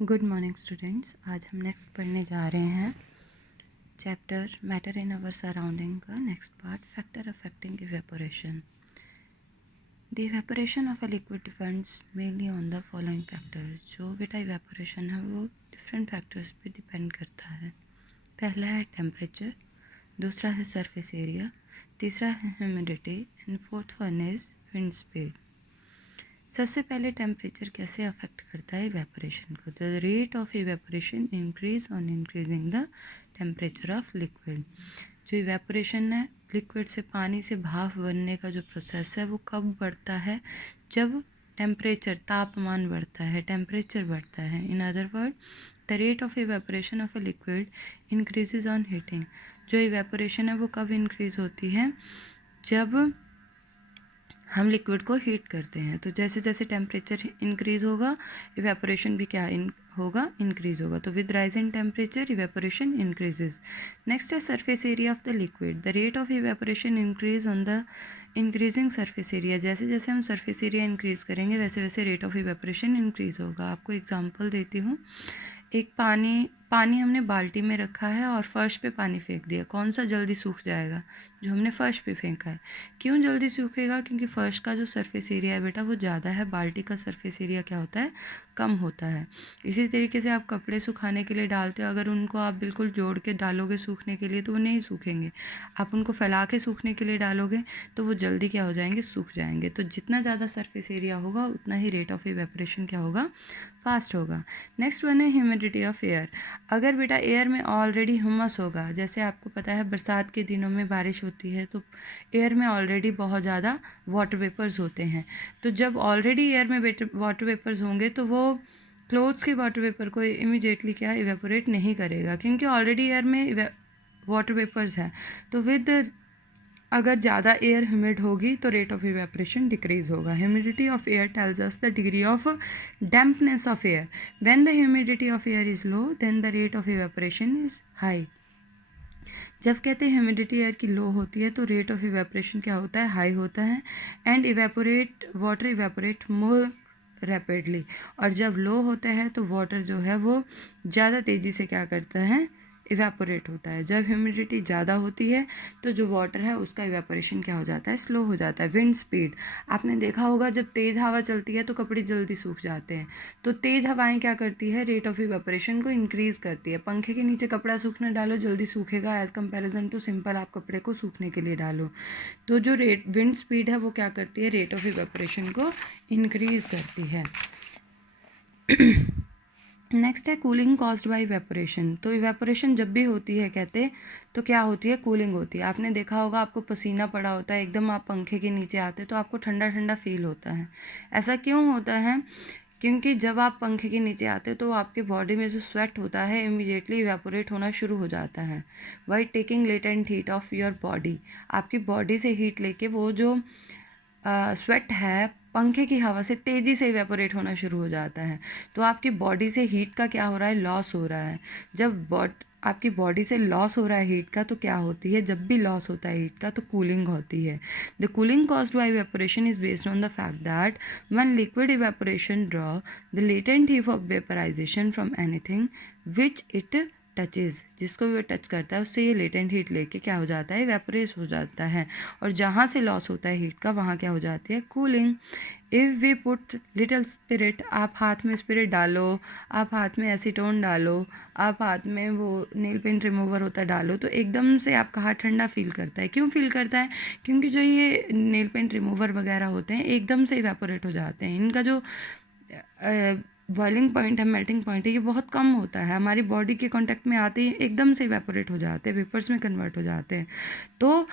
Good morning students. आज हम next पढ़ने जा रहे हैं chapter matter in our surrounding का next part, factor affecting evaporation. The evaporation of a liquid depends mainly on the following factors. जो बेटा इवेपोरेशन है वो डिफरेंट फैक्टर्स पे डिपेंड करता है। पहला है टेम्परेचर, दूसरा है सरफेस एरिया, तीसरा है humidity and fourth one is wind speed. सबसे पहले टेम्परेचर कैसे अफेक्ट करता है इवेपोरेशन को। The rate of evaporation increase on increasing the temperature of liquid. जो इवेपोरेशन है, लिक्विड से पानी से भाप बनने का जो प्रोसेस है वो कब बढ़ता है? जब टेम्परेचर, तापमान बढ़ता है, टेम्परेचर बढ़ता है। In other word, the rate of evaporation of a liquid increases on heating. जो इवेपोरेशन है वो कब इंक्रीज होती है? जब हम लिक्विड को हीट करते हैं। तो जैसे जैसे टेम्परेचर इंक्रीज होगा, इवेपोरेशन भी क्या होगा? इंक्रीज होगा। तो with rise in temperature evaporation increases. Next है surface area of the liquid. The rate of evaporation increase on the increasing surface area. जैसे जैसे हम सरफेस एरिया इंक्रीज करेंगे वैसे वैसे रेट ऑफ इवेपोरेशन इंक्रीज होगा। आपको एग्जांपल देती हूँ। एक पानी हमने बाल्टी में रखा है और फर्श पे पानी फेंक दिया। कौन सा जल्दी सूख जाएगा? जो हमने फर्श पे फेंका है। क्यों जल्दी सूखेगा? क्योंकि फर्श का जो सरफेस एरिया है बेटा वो ज़्यादा है, बाल्टी का सरफेस एरिया क्या होता है? कम होता है। इसी तरीके से आप कपड़े सुखाने के लिए डालते हो, अगर उनको आप बिल्कुल जोड़ के डालोगे सूखने के लिए तो वो नहीं सूखेंगे। आप उनको फैला के सूखने के लिए डालोगे तो वो जल्दी क्या हो जाएंगे? सूख जाएंगे। तो जितना ज़्यादा सरफेस एरिया होगा उतना ही रेट ऑफ इवेपोरेशन क्या होगा? फास्ट होगा। नेक्स्ट वन है ह्यूमिडिटी ऑफ एयर। अगर बेटा एयर में ऑलरेडी ह्यूमस होगा, जैसे आपको पता है बरसात के दिनों में बारिश होती है तो एयर में ऑलरेडी बहुत ज़्यादा वाटर वेपर्स होते हैं। तो जब ऑलरेडी एयर में वाटर वेपर्स होंगे तो वो क्लोथ्स के वाटर वेपर को इमीडिएटली क्या इवेपोरेट नहीं करेगा, क्योंकि ऑलरेडी एयर में वाटर वेपर्स है। तो अगर ज़्यादा एयर ह्यूमिड होगी तो रेट ऑफ इवेपोरेशन डिक्रीज होगा। Humidity of air tells us the degree of dampness of air. When the humidity of air is low then the rate of evaporation is high. जब कहते हैं humidity air की लो होती है तो rate of evaporation क्या होता है? हाई होता है। And water evaporate more rapidly. और जब लो होता है तो वाटर जो है वो ज़्यादा तेज़ी से क्या करता है? इवेपोरेट होता है। जब ह्यूमिडिटी ज़्यादा होती है तो जो वाटर है उसका इवेपोरेशन क्या हो जाता है? स्लो हो जाता है। विंड स्पीड, आपने देखा होगा जब तेज़ हवा चलती है तो कपड़े जल्दी सूख जाते हैं। तो तेज़ हवाएं क्या करती है? रेट ऑफ इवेपोरेशन को इंक्रीज़ करती है। पंखे के नीचे कपड़ा सूखने डालो जल्दी सूखेगा एज़ कंपैरिजन टू सिंपल आप कपड़े को सूखने के लिए डालो। तो जो विंड स्पीड है वो क्या करती है? रेट ऑफ इवेपोरेशन को इंक्रीज़ करती है। नेक्स्ट है कूलिंग कॉज्ड बाय इवेपोरेशन। तो इवेपोरेशन जब भी होती है कहते तो क्या होती है? कूलिंग होती है। आपने देखा होगा आपको पसीना पड़ा होता है, एकदम आप पंखे के नीचे आते तो आपको ठंडा ठंडा फील होता है। ऐसा क्यों होता है? क्योंकि जब आप पंखे के नीचे आते हो तो आपके बॉडी में जो स्वेट होता है इमीडिएटली इवेपोरेट होना शुरू हो जाता है। By taking latent heat of your body. आपकी बॉडी से हीट लेके वो जो स्वेट है पंखे की हवा से तेज़ी से इवेपोरेट होना शुरू हो जाता है। तो आपकी बॉडी से हीट का क्या हो रहा है? लॉस हो रहा है। जब आपकी बॉडी से लॉस हो रहा है हीट का तो क्या होती है? जब भी लॉस होता है हीट का तो कूलिंग होती है। The cooling caused by evaporation is based on the fact that when liquid evaporation draw the latent heat of vaporisation from anything which it touches. जिसको भी वो टच करता है उससे ये लेटेंट हीट लेके क्या हो जाता है? इवेपोरेट हो जाता है। और जहाँ से लॉस होता है हीट का वहाँ क्या हो जाती है? Cooling. If we put little spirit, आप हाथ में स्पिरिट डालो, आप हाथ में एसीटोन डालो, आप हाथ में वो नेल पेंट रिमूवर होता है डालो तो एकदम से आपका हाथ ठंडा फील करता है। क्यों फील करता है? क्योंकि जो ये नेल पेंट रिमूवर वगैरह होते हैं एकदम से इवेपोरेट हो जाते हैं। इनका जो बॉइलिंग पॉइंट है, मेल्टिंग पॉइंट है, ये बहुत कम होता है। हमारी बॉडी के कांटेक्ट में आते ही एकदम से इवेपोरेट हो जाते हैं, वेपर्स में कन्वर्ट हो जाते हैं। तो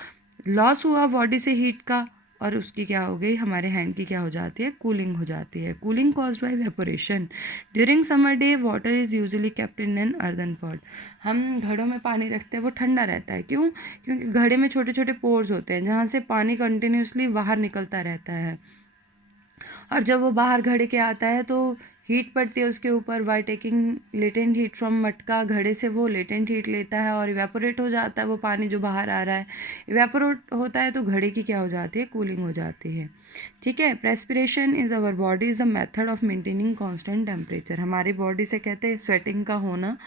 लॉस हुआ बॉडी से हीट का और उसकी क्या हो गई? हमारे हैंड की क्या हो जाती है? कूलिंग हो जाती है। Cooling caused by evaporation. During summer day water is usually kept in an earthen pot. हम घड़ों में पानी रखते हैं वो ठंडा रहता है। क्यों? क्योंकि घड़े में छोटे छोटे पोर्स होते हैं जहाँ से पानी कंटिन्यूसली बाहर निकलता रहता है। और जब वो बाहर घड़े के आता है तो हीट पड़ती है उसके ऊपर, by taking latent heat from मटका, घड़े से वो लेटेंट हीट लेता है और इवेपोरेट हो जाता है वो पानी जो बाहर आ रहा है। इवेपोरेट होता है तो घड़े की क्या हो जाती है, कूलिंग हो जाती है। ठीक है। Perspiration is our body is the method of maintaining constant temperature. हमारी बॉडी से कहते हैं स्वेटिंग का होना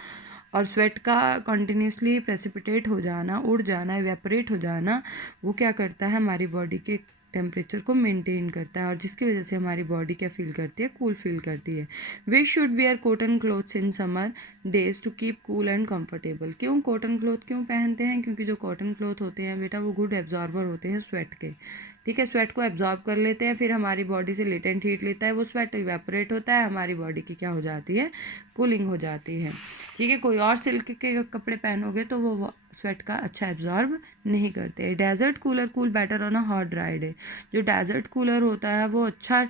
और स्वेट का कंटिन्यूसली प्रेसिपिटेट हो जाना, उड़ जाना, इवेपोरेट हो जाना, वो क्या करता है, हमारी बॉडी के टेम्परेचर को मेंटेन करता है और जिसकी वजह से हमारी बॉडी क्या फील करती है, कूल फील करती है। We should wear cotton clothes in summer days to keep cool and comfortable. क्यों कॉटन क्लॉथ क्यों पहनते हैं? क्योंकि जो कॉटन क्लॉथ होते हैं बेटा वो गुड एब्जॉर्बर होते हैं स्वेट के। ठीक है, स्वेट को एब्जॉर्ब कर लेते हैं, फिर हमारी बॉडी से लेटेंट हीट लेता है, वो स्वेट इवेपोरेट होता है, हमारी बॉडी की क्या हो जाती है, कूलिंग हो जाती है। ठीक है। कोई और सिल्क के कपड़े पहनोगे तो वो स्वेट का अच्छा एब्जॉर्ब नहीं करते। Desert cooler cool better on a hot dry day. जो डेजर्ट कूलर होता है वो अच्छा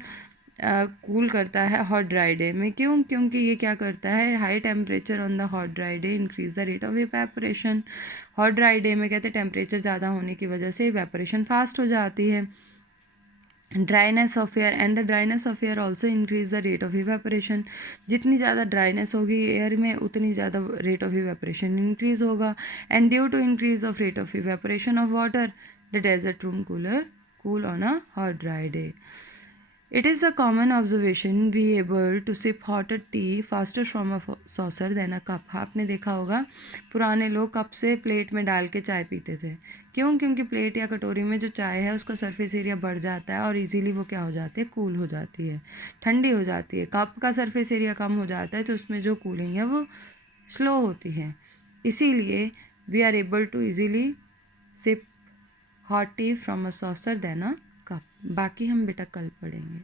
कूल करता है हॉट ड्राई डे में। क्यों? क्योंकि ये क्या करता है, high temperature on the hot dry day increase the rate of evaporation. Hot dry day में कहते हैं टेम्परेचर ज़्यादा होने की वजह से इवेपोरेशन फास्ट हो जाती है। Dryness of air and the dryness of air also increase the rate of evaporation. जितनी ज़्यादा ड्राइनेस होगी एयर में उतनी ज़्यादा रेट ऑफ इवेपोरेशन इंक्रीज होगा। And due to increase of rate of evaporation of water the desert room cooler cool on a hot dry day. It is a common observation we able to sip hotter tea faster from a saucer than a cup. आपने देखा होगा पुराने लोग cup से plate में डाल के चाय पीते थे। क्यों? क्योंकि प्लेट या कटोरी में जो चाय है उसका सरफेस एरिया बढ़ जाता है और इजीली वो क्या हो जाती है, कूल हो जाती है, ठंडी हो जाती है। कप का सरफेस एरिया कम हो जाता है तो उसमें जो कूलिंग है वो स्लो होती है। इसीलिए we are able to easily sip hot tea from a saucer than a cup. बाकी हम बेटा कल पढ़ेंगे।